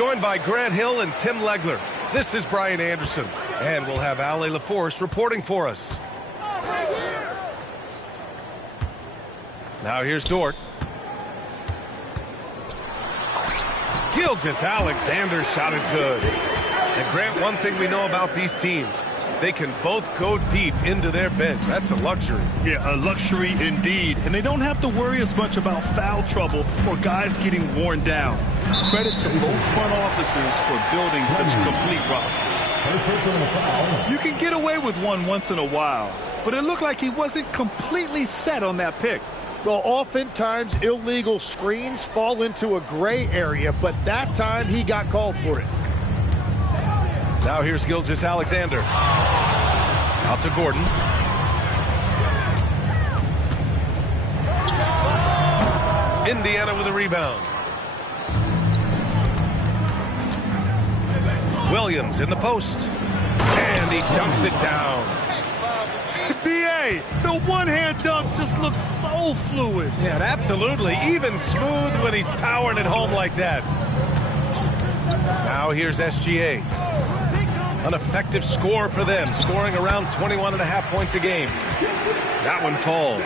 Joined by Grant Hill and Tim Legler. This is Brian Anderson, and we'll have Ale LaForce reporting for us. Now here's Dort. Gilgeous-Alexander's shot is good. And Grant, one thing we know about these teams, they can both go deep into their bench. That's a luxury. Yeah, a luxury indeed. And they don't have to worry as much about foul trouble or guys getting worn down. Credit to both front offices for building such a complete roster. You can get away with one once in a while, but it looked like he wasn't completely set on that pick. Well, oftentimes illegal screens fall into a gray area, but that time he got called for it. Now here's Gilgeous-Alexander. Out to Gordon. Indiana with a rebound. Williams in the post. And he dumps it down. B.A., the one-hand dunk just looks so fluid. Yeah, absolutely. Even smooth when he's powering it home like that. Now here's SGA. An effective score for them, scoring around 21.5 points a game. That one falls.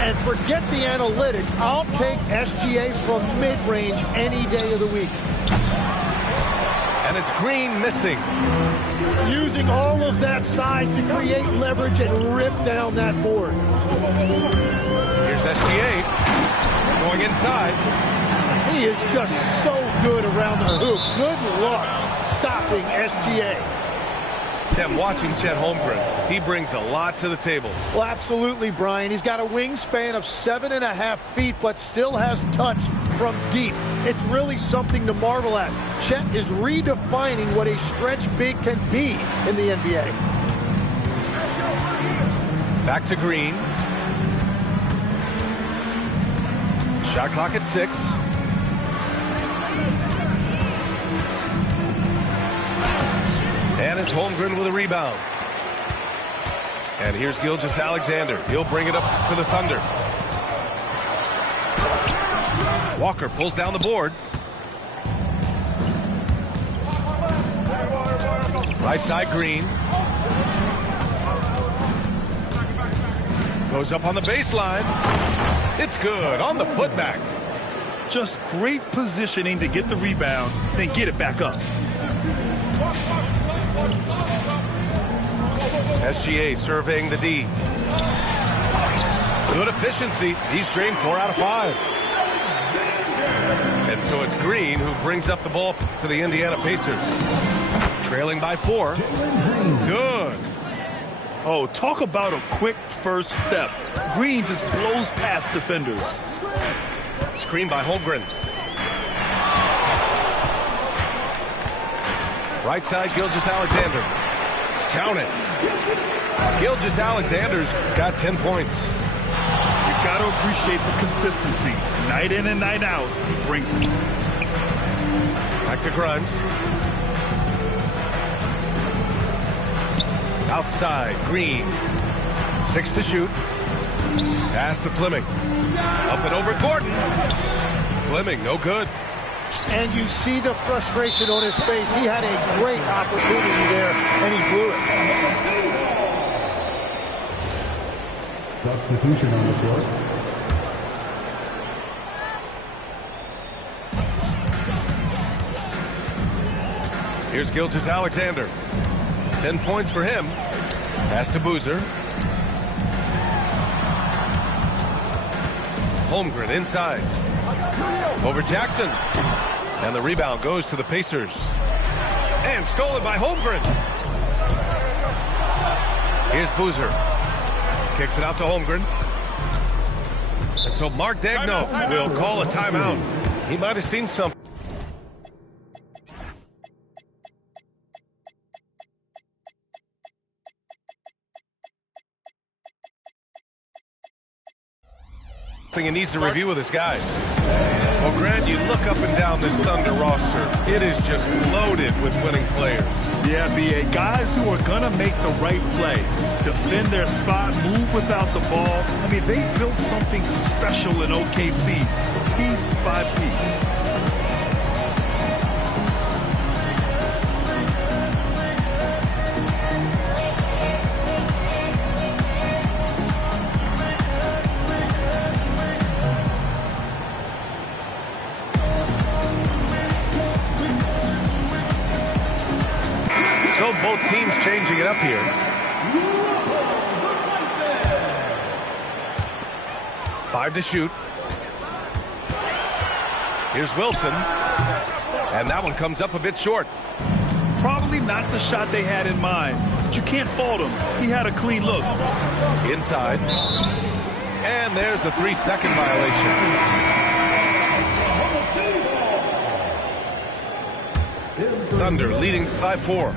And forget the analytics. I'll take SGA from mid-range any day of the week. And it's Green missing. Using all of that size to create leverage and rip down that board. Here's SGA going inside. He is just so good around the hoop. Good luck stopping SGA. Tim, watching Chet Holmgren, he brings a lot to the table. Well, absolutely, Brian. He's got a wingspan of 7.5 feet, but still has touch from deep. It's really something to marvel at. Chet is redefining what a stretch big can be in the NBA. Back to Green. Shot clock at 6. And it's Holmgren with a rebound. And here's Gilgeous-Alexander. He'll bring it up to the Thunder. Walker pulls down the board. Right side, Green. Goes up on the baseline. It's good on the putback. Just great positioning to get the rebound, then get it back up. SGA surveying the D. Good efficiency. He's drained 4 out of 5. And so it's Green who brings up the ball for the Indiana Pacers. Trailing by 4. Good. Oh, talk about a quick first step. Green just blows past defenders. Screen by Holmgren. Right side, Gilgeous-Alexander. Count it. Gilgeous-Alexander's got 10 points. You got to appreciate the consistency. Night in and night out, he brings it. Back to Grimes. Outside, Green. 6 to shoot. Pass to Fleming. Up and over Gordon. Fleming, no good. And you see the frustration on his face. He had a great opportunity there, and he blew it. Substitution on the court. Here's Gilgeous-Alexander. 10 points for him. Pass to Boozer. Holmgren inside. Over Jackson. And the rebound goes to the Pacers. And stolen by Holmgren. Here's Boozer. Kicks it out to Holmgren. And so Mark Daigneault will call a timeout. He might have seen something. He needs to review with his guys. Well, Grant, you look up and down this Thunder roster. It is just loaded with winning players. Yeah, B.A. Guys who are going to make the right play, defend their spot, move without the ball. I mean, they built something special in OKC, piece by piece. changing it up here. Five to shoot. Here's Wilson. And that one comes up a bit short. Probably not the shot they had in mind, but you can't fault him. He had a clean look. Inside. And there's a 3-second violation. Thunder leading by 4.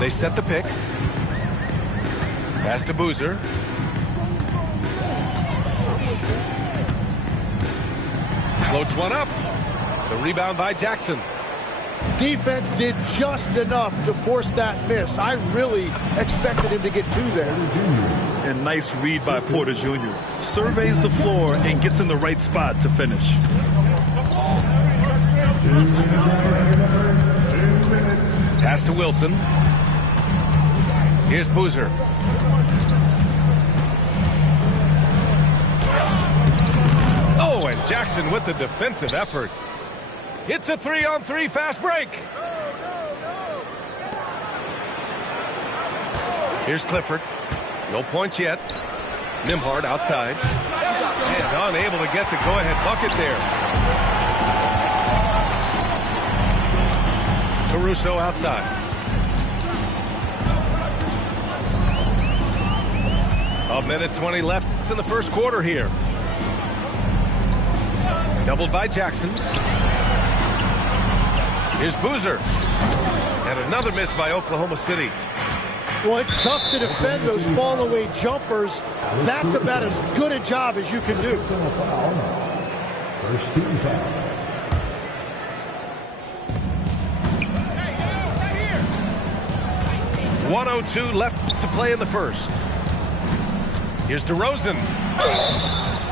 They set the pick. Pass to Boozer. Floats one up. The rebound by Jackson. Defense did just enough to force that miss. I really expected him to get 2 there. And nice read by Porter Jr. Surveys the floor and gets in the right spot to finish. Pass to Wilson. Here's Boozer. Oh, and Jackson with the defensive effort. It's a 3-on-3 fast break. Here's Clifford. No points yet. Nembhard outside. And unable to get the go-ahead bucket there. Caruso outside. A minute 20 left in the first quarter here. Doubled by Jackson. Here's Boozer. And another miss by Oklahoma City. Well, it's tough to defend those fall-away jumpers. That's about as good a job as you can do. First team foul. 1:02 left to play in the first. Here's DeRozan.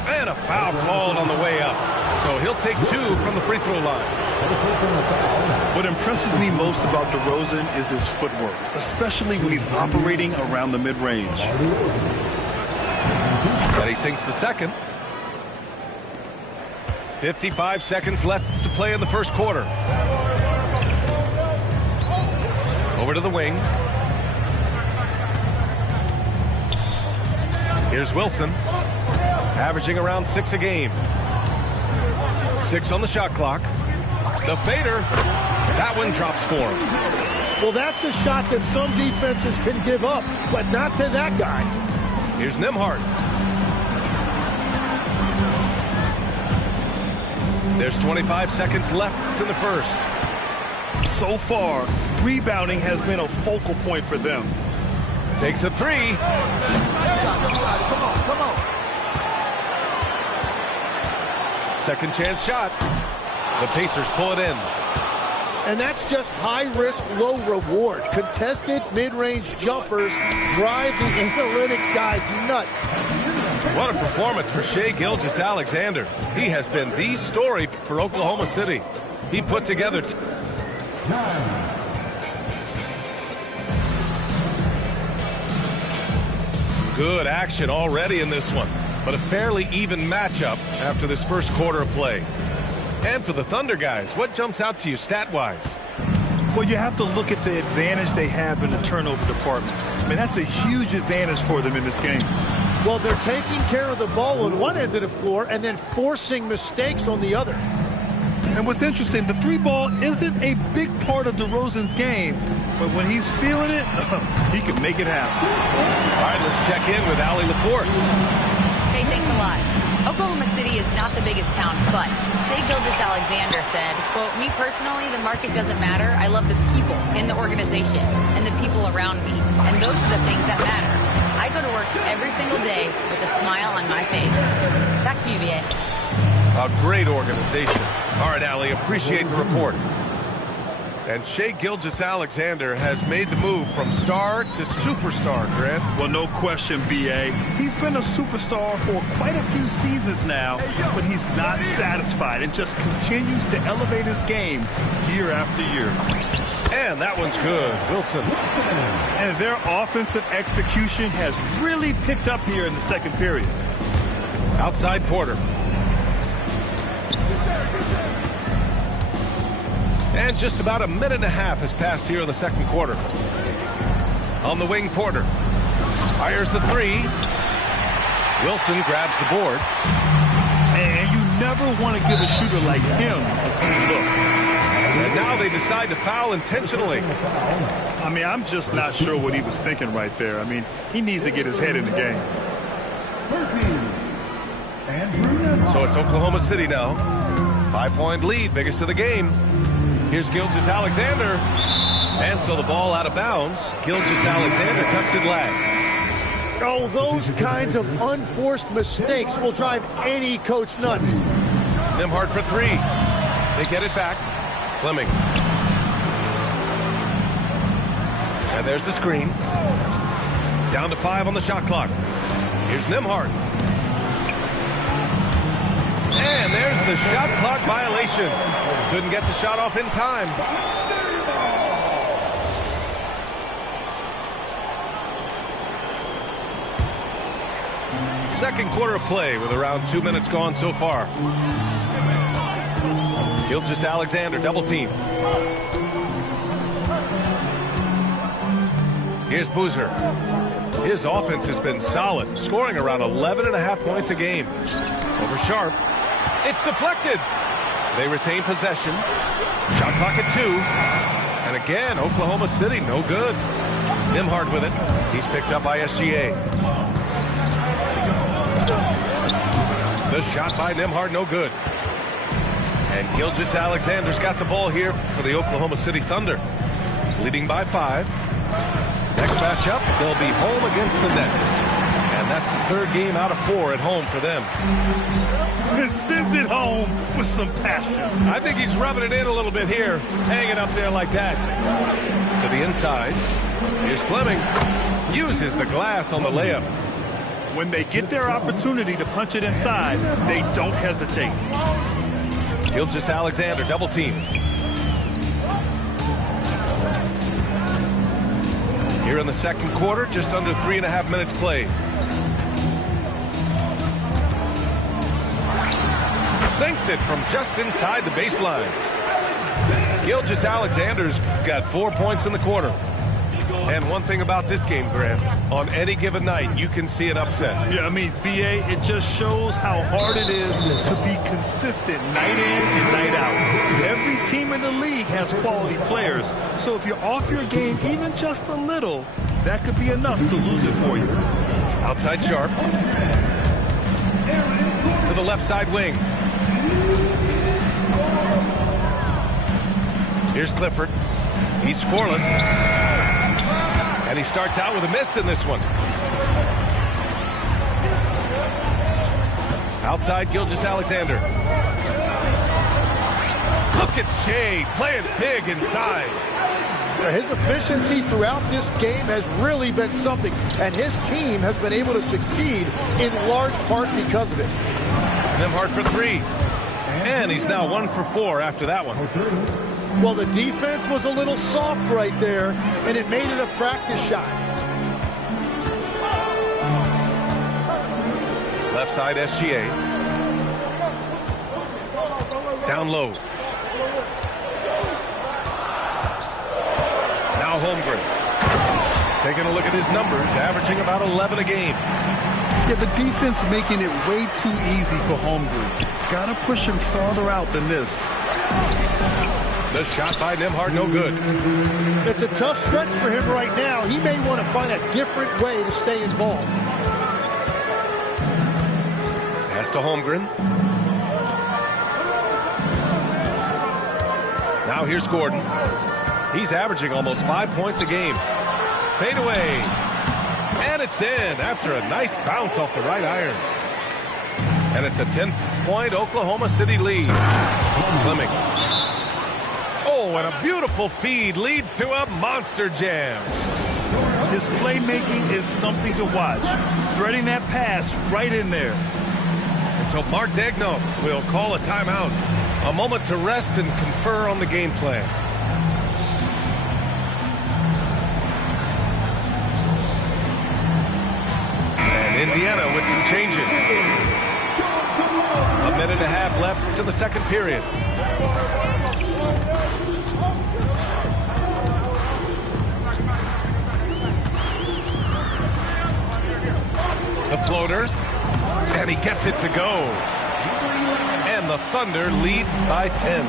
And a foul called on the way up. So he'll take 2 from the free throw line. What impresses me most about DeRozan is his footwork, especially when he's operating around the mid-range. And he sinks the second. 55 seconds left to play in the first quarter. Over to the wing. Here's Wilson, averaging around 6 a game. 6 on the shot clock. The fader, that one drops for him. Well, that's a shot that some defenses can give up, but not to that guy. Here's Nembhard. There's 25 seconds left in the first. So far, rebounding has been a focal point for them. Takes a 3. Come on. Second chance shot. The Pacers pull it in. And that's just high risk, low reward. Contested mid-range jumpers drive the analytics guys nuts. What a performance for Shai Gilgeous-Alexander. He has been the story for Oklahoma City. He put together good action already in this one, but a fairly even matchup after this first quarter of play. And for the Thunder guys, what jumps out to you stat-wise? Well, you have to look at the advantage they have in the turnover department. I mean, that's a huge advantage for them in this game. Well, they're taking care of the ball on one end of the floor and then forcing mistakes on the other. And what's interesting, the 3-ball isn't a big part of DeRozan's game, but when he's feeling it, he can make it happen. All right, let's check in with Allie LaForce. Hey, thanks a lot. Oklahoma City is not the biggest town, but Shai Gilgeous-Alexander said, quote, "Me personally, the market doesn't matter. I love the people in the organization and the people around me. And those are the things that matter. I go to work every single day with a smile on my face." Back to you, BA. A great organization. All right, Allie, appreciate the report. And Shai Gilgeous-Alexander has made the move from star to superstar, Grant. Well, no question, B.A. He's been a superstar for quite a few seasons now, but he's not satisfied and just continues to elevate his game year after year. And that one's good. Wilson. And their offensive execution has really picked up here in the second period. Outside Porter. And just about a minute and a half has passed here in the second quarter. On the wing, Porter fires the three. Wilson grabs the board. And you never want to give a shooter like him a clean look. And now they decide to foul intentionally. I mean, I'm just not sure what he was thinking right there. I mean, he needs to get his head in the game. So it's Oklahoma City now. 5-point lead, biggest of the game. Here's Gilgeous-Alexander. And so the ball out of bounds. Gilgeous-Alexander tucks it last. Oh, those kinds of unforced mistakes will drive any coach nuts. Nembhard for three. They get it back. Fleming. And there's the screen. Down to 5 on the shot clock. Here's Nembhard. And there's the shot clock violation. Couldn't get the shot off in time. Second quarter of play with around 2 minutes gone so far. Gilgeous-Alexander double team. Here's Boozer. His offense has been solid, scoring around 11.5 points a game. Over Sharp. It's deflected. They retain possession. Shot clock at 2. And again, Oklahoma City, no good. Nembhard with it. He's picked up by SGA. The shot by Nembhard, no good. And Gilgeous-Alexander's got the ball here for the Oklahoma City Thunder. Leading by 5. Next matchup, they'll be home against the Nets. And that's the third game out of 4 at home for them. And sends it home with some passion. I think he's rubbing it in a little bit here. Hanging up there like that. To the inside. Here's Fleming. Uses the glass on the layup. When they get their opportunity to punch it inside, they don't hesitate. Gilgeous-Alexander double team. Here in the second quarter, just under 3.5 minutes played. Sinks it from just inside the baseline. Gilgeous-Alexander's got 4 points in the quarter. And one thing about this game, Grant, on any given night, you can see an upset. Yeah, I mean, BA, it just shows how hard it is to be consistent night in and night out. Every team in the league has quality players. So if you're off your game even just a little, that could be enough to lose it for you. Outside Sharp. To the left side wing. Here's Clifford. He's scoreless. And he starts out with a miss in this one. Outside Gilgeous-Alexander. Look at Shea playing big inside. His efficiency throughout this game has really been something, and his team has been able to succeed in large part because of it. Nembhard for 3. And he's now 1 for 4 after that one. Well, the defense was a little soft right there, and it made it a practice shot. Left side SGA. Down low. Now Holmgren. Taking a look at his numbers, averaging about 11 a game. Yeah, the defense making it way too easy for Holmgren. Gotta push him farther out than this. The shot by Nembhard, no good. It's a tough stretch for him right now. He may want to find a different way to stay involved. Pass to Holmgren. Now here's Gordon. He's averaging almost 5 points a game. Fade away. And it's in after a nice bounce off the right iron. And it's a 10-point Oklahoma City lead. Fleming. Oh, and a beautiful feed leads to a monster jam. His playmaking is something to watch. Threading that pass right in there. And so Mark Daigneault will call a timeout. A moment to rest and confer on the game plan. And Indiana with some changes. A minute and a half left in the second period. floater. And he gets it to go. And the Thunder lead by 10.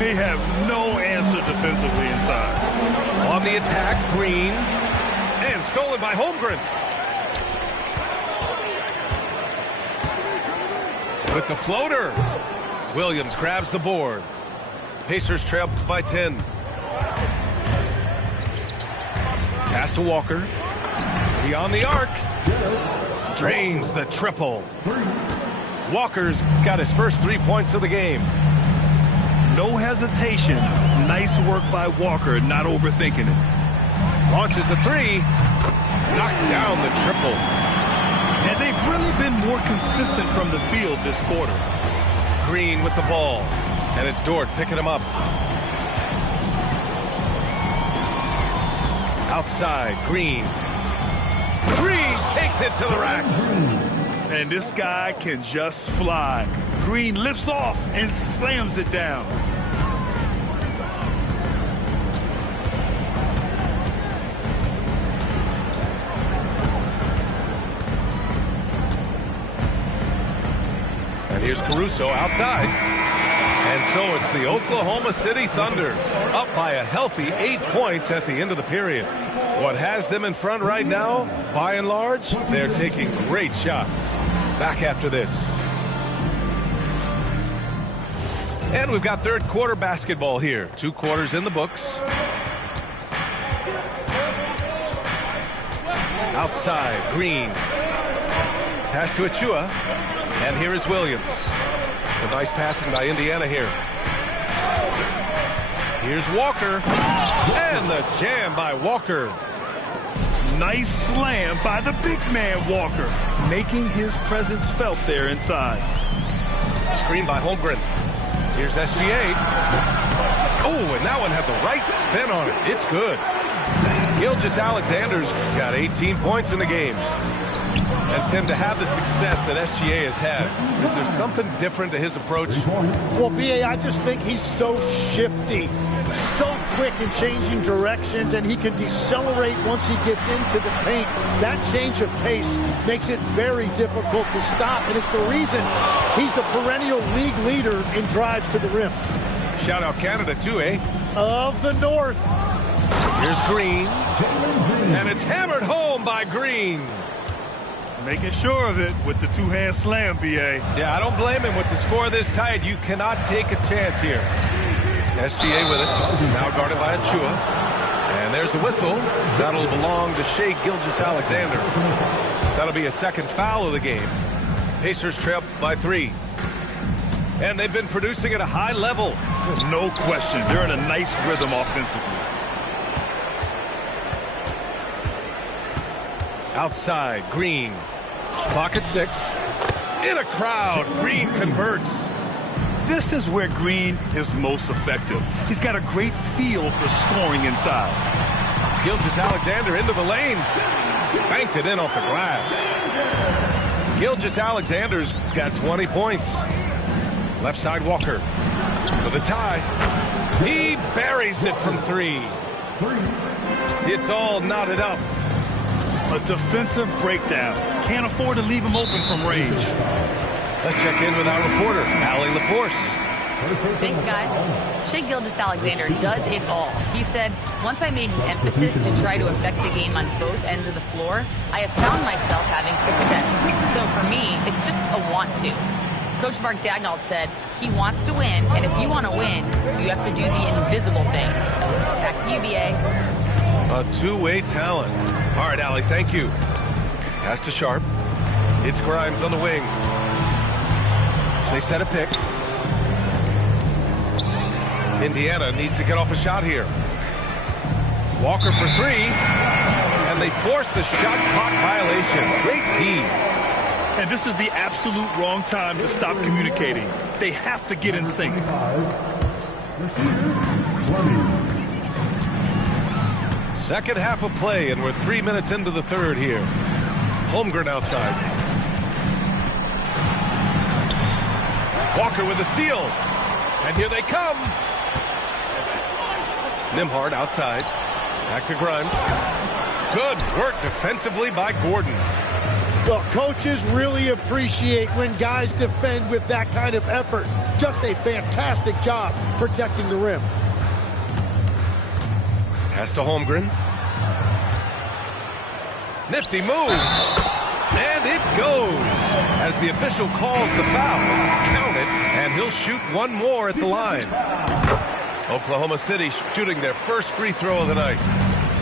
They have no answer defensively inside. On the attack, Green. And stolen by Holmgren. With the floater. Williams grabs the board. Pacers trail by 10. Pass to Walker. Beyond the arc. Drains the triple. Walker's got his first 3 points of the game. No hesitation. Nice work by Walker, not overthinking it. Launches a three. Knocks down the triple. And they've really been more consistent from the field this quarter. Green with the ball. And it's Dort picking him up. Outside, Green. Green takes it to the rack. And this guy can just fly. Green lifts off and slams it down. And here's Caruso outside. And so it's the Oklahoma City Thunder up by a healthy 8 points at the end of the period. What has them in front right now, by and large, they're taking great shots. Back after this. And we've got third quarter basketball here. 2 quarters in the books. Outside, Green. Pass to Achua. And here is Williams. A nice passing by Indiana here. Here's Walker. And the jam by Walker. Nice slam by the big man Walker, making his presence felt there inside. Screen by Holmgren. Here's SGA. Oh, and that one had the right spin on it. It's good. Gilgeous-Alexander's got 18 points in the game. And Tim, to have the success that SGA has had, is there something different to his approach? Well, B.A., I just think he's so shifty, so quick in changing directions, and he can decelerate once he gets into the paint. That change of pace makes it very difficult to stop, and it's the reason he's the perennial league leader in drives to the rim. Shout out Canada too, eh? Of the North. Here's Green. And it's hammered home by Green. Making sure of it with the two-hand slam, B.A. Yeah, I don't blame him with the score this tight. You cannot take a chance here. SGA with it. Now guarded by Achua. And there's a whistle. That'll belong to Shai Gilgeous-Alexander. That'll be a second foul of the game. Pacers trail by 3. And they've been producing at a high level. No question. They're in a nice rhythm offensively. Outside, Green. Clock at 6. In a crowd, Green converts. This is where Green is most effective. He's got a great feel for scoring inside. Gilgeous-Alexander into the lane. Banked it in off the glass. Gilgeous-Alexander's got 20 points. Left side, Walker. For the tie. He buries it from 3. It's all knotted up. A defensive breakdown. Can't afford to leave him open from range. Let's check in with our reporter, Allie LaForce. Thanks, guys. Shai Gilgeous-Alexander does it all. He said, once I made an emphasis to try to affect the game on both ends of the floor, I have found myself having success. So for me, it's just a want to. Coach Mark Daigneault said, he wants to win, and if you want to win, you have to do the invisible things. Back to you, B.A. A two-way talent. All right, Allie, thank you. Pass to Sharp. It's Grimes on the wing. They set a pick. Indiana needs to get off a shot here. Walker for 3. And they force the shot clock violation. Great D. And this is the absolute wrong time to stop communicating. They have to get in sync. Second half of play, and we're 3 minutes into the third here. Holmgren outside. Walker with the steal. And here they come. Nembhard outside. Back to Grimes. Good work defensively by Gordon. Well, coaches really appreciate when guys defend with that kind of effort. Just a fantastic job protecting the rim. Pass to Holmgren. Nifty move. And it goes. As the official calls the foul, count it, and he'll shoot one more at the line. Oklahoma City shooting their first free throw of the night.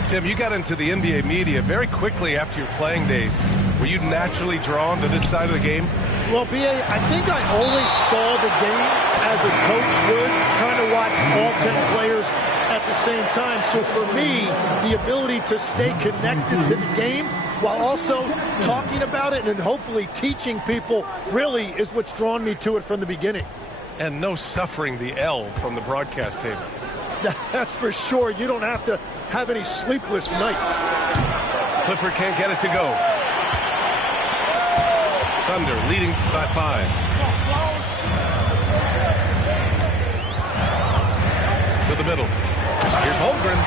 Tim, you got into the NBA media very quickly after your playing days. Were you naturally drawn to this side of the game? Well, B.A., I think I always saw the game as a coach would, trying to watch all 10 players at the same time. So for me, the ability to stay connected to the game while also talking about it and hopefully teaching people really is what's drawn me to it from the beginning. And no suffering the L from the broadcast table. That's for sure. You don't have to have any sleepless nights. Clifford can't get it to go. Thunder leading by 5. To the middle. Here's Holmgren.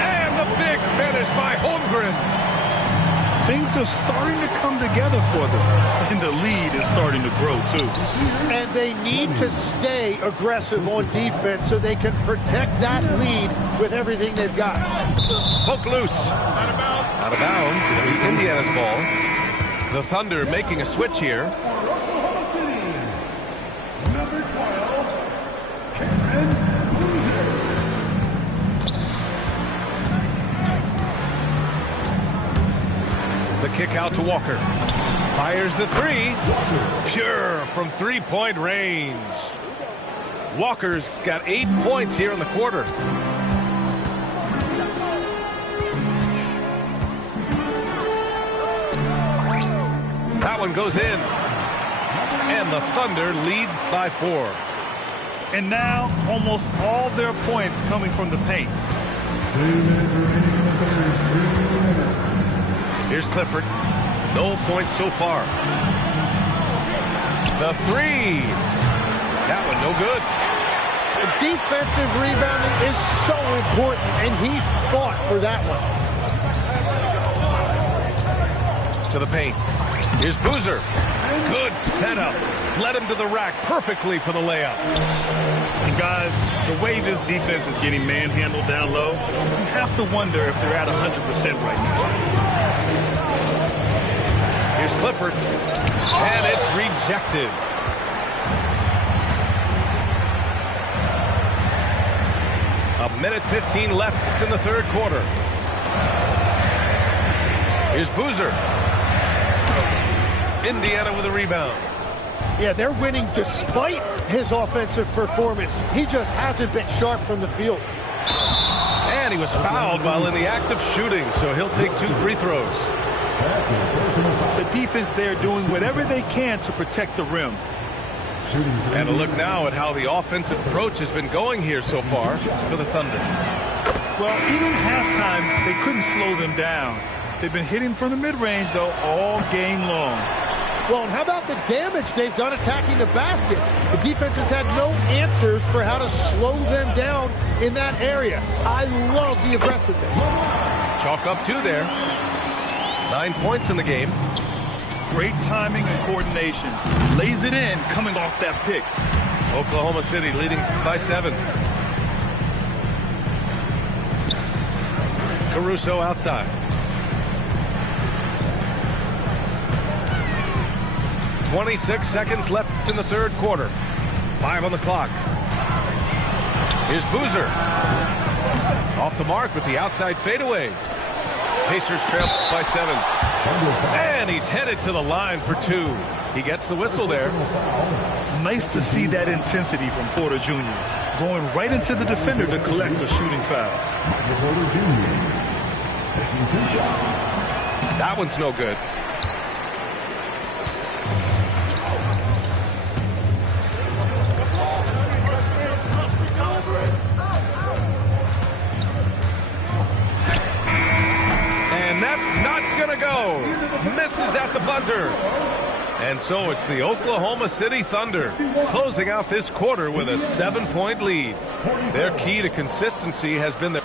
And the big finish by Holmgren. Things are starting to come together for them. And the lead is starting to grow, too. And they need to stay aggressive on defense so they can protect that lead with everything they've got. Poke loose. Out of bounds. It'll be Indiana's ball. The Thunder making a switch here. Number 12, Cameron. The kick out to Walker. Fires the three. Pure from three-point range. Walker's got 8 points here in the quarter. That one goes in. And the Thunder lead by 4. And now almost all their points coming from the paint. 3 minutes remaining in the third. 3 minutes. Here's Clifford. No points so far. The three. That one no good. Defensive rebounding is so important, and he fought for that one. To the paint. Here's Boozer. Good setup. Led him to the rack perfectly for the layup. And guys, the way this defense is getting manhandled down low, you have to wonder if they're at 100% right now. Here's Clifford. And it's rejected. A minute 15 left in the third quarter. Here's Boozer. Indiana with a rebound. Yeah, they're winning despite his offensive performance. He just hasn't been sharp from the field. And he was fouled while in the act of shooting, so he'll take 2 free throws. The defense there doing whatever they can to protect the rim. And a look now at how the offensive approach has been going here so far for the Thunder. Well, even halftime, they couldn't slow them down. They've been hitting from the mid-range, though, all game long. Well, and how about the damage they've done attacking the basket? The defense has had no answers for how to slow them down in that area. I love the aggressiveness. Chalk up 2 there. 9 points in the game. Great timing and coordination. Lays it in, coming off that pick. Oklahoma City leading by 7. Caruso outside. 26 seconds left in the third quarter. 5 on the clock. Here's Boozer. Off the mark with the outside fadeaway. Pacers trail by 7. And he's headed to the line for 2. He gets the whistle there. Nice to see that intensity from Porter Jr. Going right into the defender to collect a shooting foul. Porter Jr. taking 2 shots. That one's no good. And that's not gonna go. Misses at the buzzer. And so it's the Oklahoma City Thunder closing out this quarter with a 7-point lead. Their key to consistency has been the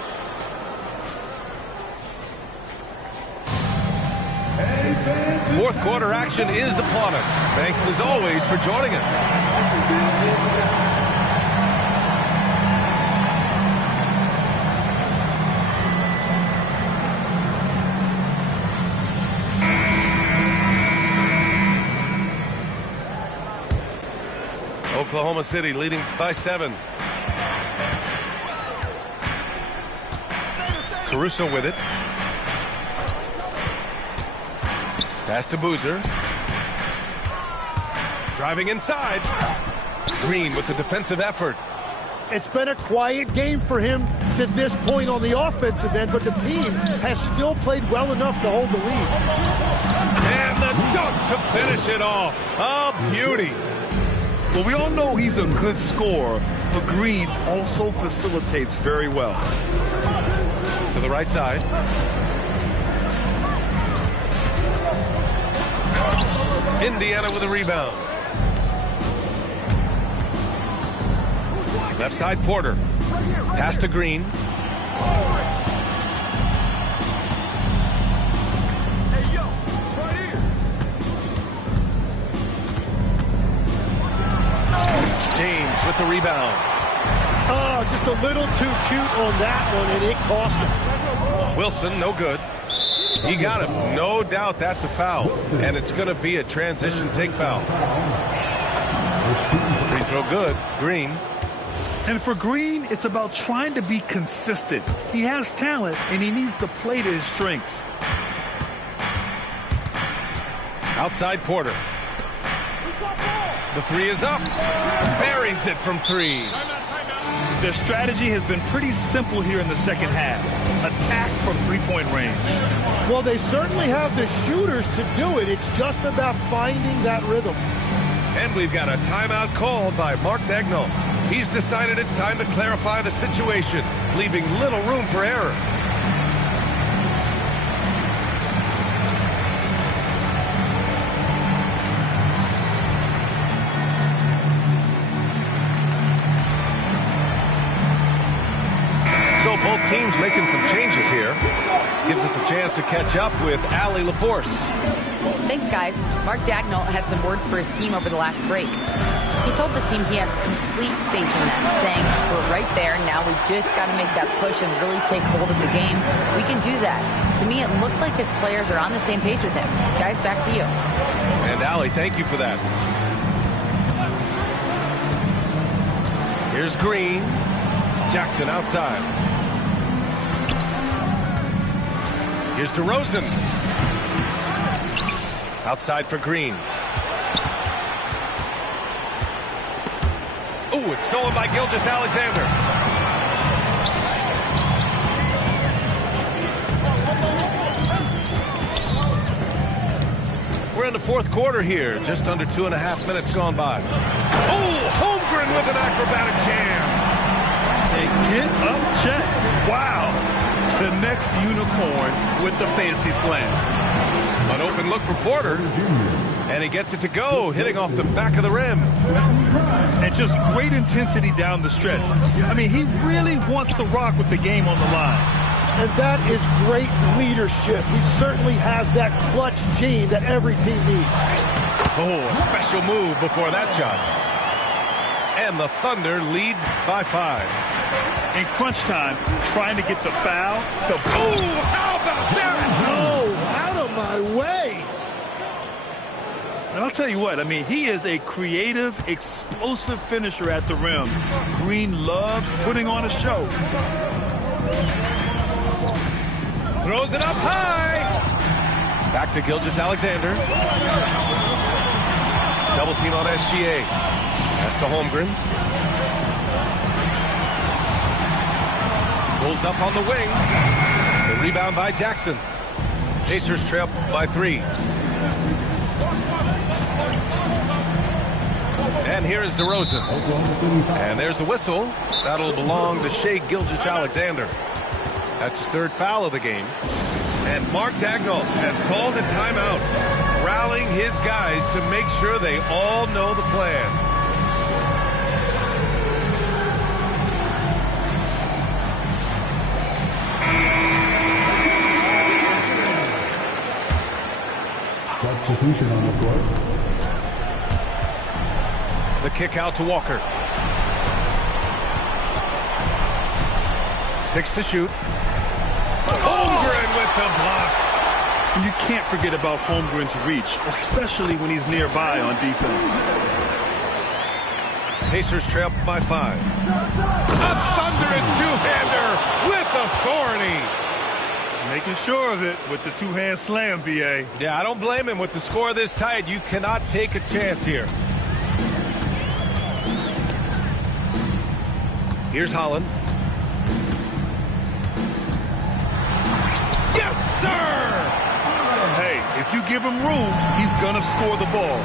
Fourth quarter action is upon us. Thanks as always for joining us. Oklahoma City leading by 7. Caruso with it. Pass to Boozer. Driving inside. Green with the defensive effort. It's been a quiet game for him to this point on the offensive end, but the team has still played well enough to hold the lead. And the dunk to finish it off. A beauty. Well, we all know he's a good scorer, but Green also facilitates very well. To the right side. Indiana with a rebound. Left side, Porter. Pass to Green. James with the rebound. Oh, just a little too cute on that one, and it cost him. Wilson, no good. He got him. No doubt that's a foul. And it's going to be a transition take foul. Free throw good. Green. And for Green, it's about trying to be consistent. He has talent, and he needs to play to his strengths. Outside Porter. The three is up. Buries it from 3. Their strategy has been pretty simple here in the second half. Attack from three-point range. Well, they certainly have the shooters to do it. It's just about finding that rhythm. And we've got a timeout called by Mark Daigneault. He's decided it's time to clarify the situation, leaving little room for error. So both teams making some changes here. Gives us a chance to catch up with Allie LaForce. Thanks, guys. Mark Daigneault had some words for his team over the last break. He told the team he has complete faith in them, saying, we're right there, now we just got to make that push and really take hold of the game. We can do that. To me, it looked like his players are on the same page with him. Guys, back to you. And Allie, thank you for that. Here's Green. Jackson outside. Here's DeRozan. Outside for Green. Ooh, it's stolen by Gilgeous-Alexander. We're in the fourth quarter here. Just under 2.5 minutes gone by. Oh, Holmgren with an acrobatic jam. A get-up check. Wow. The next unicorn with the fancy slam. An open look for Porter. And he gets it to go, hitting off the back of the rim. And just great intensity down the stretch. I mean, he really wants to rock with the game on the line. And that is great leadership. He certainly has that clutch gene that every team needs. Oh, a special move before that shot. And the Thunder lead by 5. In crunch time, trying to get the foul. Oh, how about that? No, out of my way. And I'll tell you what, I mean, he is a creative, explosive finisher at the rim. Green loves putting on a show. Throws it up high. Back to Gilgeous-Alexander. Double team on SGA. That's to Holmgren. Pulls up on the wing. The rebound by Jackson. Pacers trail by 3. And here is DeRozan. And there's a whistle. That'll belong to Shai Gilgeous-Alexander. That's his 3rd foul of the game. And Mark Daigneault has called a timeout, rallying his guys to make sure they all know the plan. substitution on the court. The kick out to Walker. 6 to shoot. Holmgren with the block. And you can't forget about Holmgren's reach, especially when he's nearby on defense. Pacers trail by 5. A thunderous two-hander with authority. Making sure of it with the two-hand slam, B.A. Yeah, I don't blame him. With the score this tight, you cannot take a chance here. Here's Holland. Yes, sir! Hey, if you give him room, he's going to score the ball.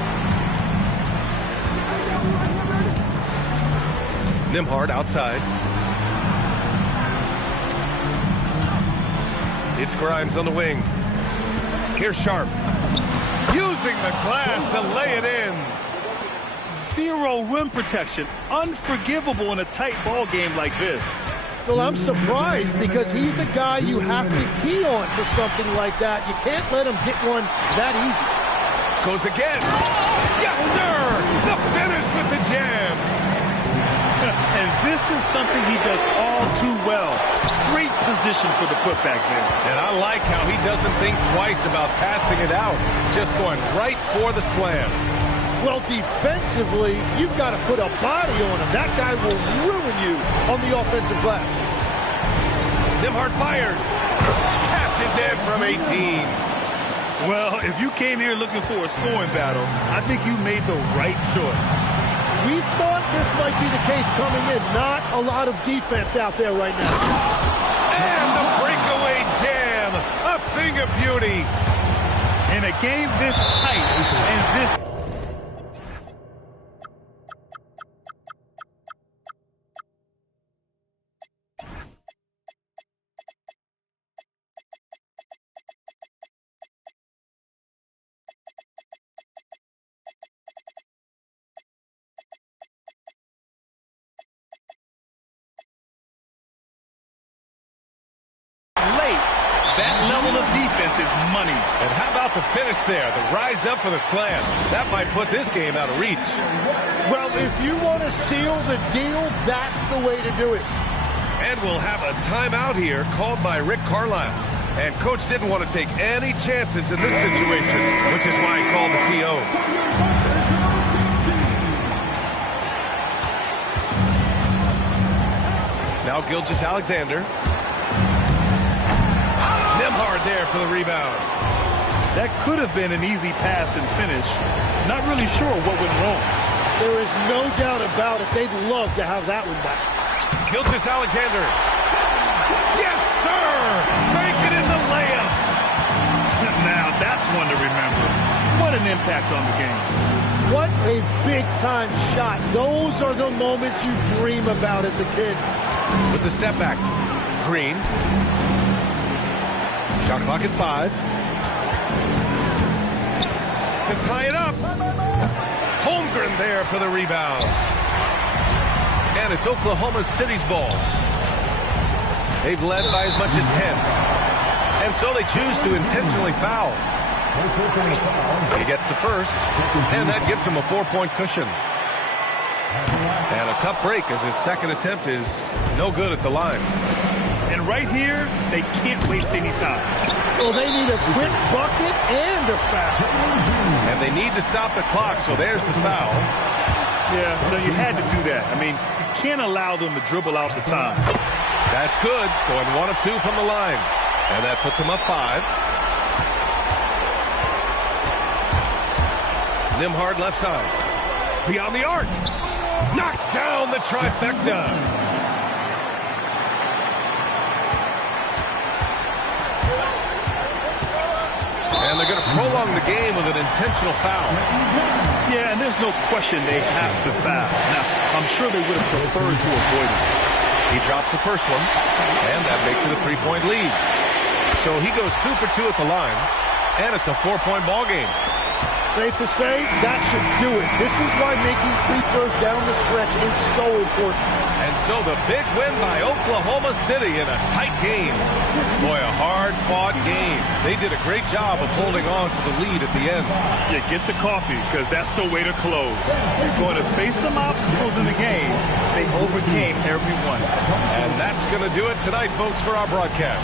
Nembhard outside. It's Grimes on the wing. Here's Sharp. Using the glass to lay it in. Zero rim protection. Unforgivable in a tight ball game like this. Well, I'm surprised because he's a guy you have to key on for something like that. You can't let him get one that easy. Goes again. Yes, sir! The finish with the jam. And this is something he does all too well. Great position for the putback there. And I like how he doesn't think twice about passing it out. Just going right for the slam. Well, defensively, you've got to put a body on him. That guy will ruin you on the offensive glass. Nembhard fires. Cashes in from 18. Well, if you came here looking for a scoring battle, I think you made the right choice. We thought this might be the case coming in. Not a lot of defense out there right now. And the breakaway jam. A thing of beauty. In a game this tight and this... That level of defense is money. And how about the finish there? The rise up for the slam. That might put this game out of reach. Well, if you want to seal the deal, that's the way to do it. And we'll have a timeout here called by Rick Carlisle. And Coach didn't want to take any chances in this situation, which is why he called the TO. Now Gilgeous-Alexander. Nembhard there for the rebound. That could have been an easy pass and finish. Not really sure what went wrong. There is no doubt about it. They'd love to have that one back. Gilgeous-Alexander. Yes, sir! Make it in the layup. Now, that's one to remember. What an impact on the game. What a big-time shot. Those are the moments you dream about as a kid. With the step back. Green. Shot clock at 5. To tie it up. Holmgren there for the rebound. And it's Oklahoma City's ball. They've led by as much as 10. And so they choose to intentionally foul. He gets the first, and that gives him a 4-point cushion. And a tough break as his second attempt is no good at the line. And right here, they can't waste any time. Well, they need a quick bucket and a foul. And they need to stop the clock, so there's the foul. Yeah, no, you had to do that. I mean, you can't allow them to dribble out the time. That's good. Going 1 of 2 from the line. And that puts him up 5. Nembhard left side. Beyond the arc. Knocks down the trifecta. And they're going to prolong the game with an intentional foul. Yeah, and there's no question they have to foul. Now, I'm sure they would have preferred to avoid it. He drops the first one, and that makes it a 3-point lead. So he goes 2 for 2 at the line, and it's a 4-point ball game. Safe to say, that should do it. This is why making free throws down the stretch is so important. And so the big win by Oklahoma City in a tight game. Boy, a hard-fought game. They did a great job of holding on to the lead at the end. Yeah, get the coffee, because that's the way to close. You're going to face some obstacles in the game. They overcame every one. And that's going to do it tonight, folks, for our broadcast.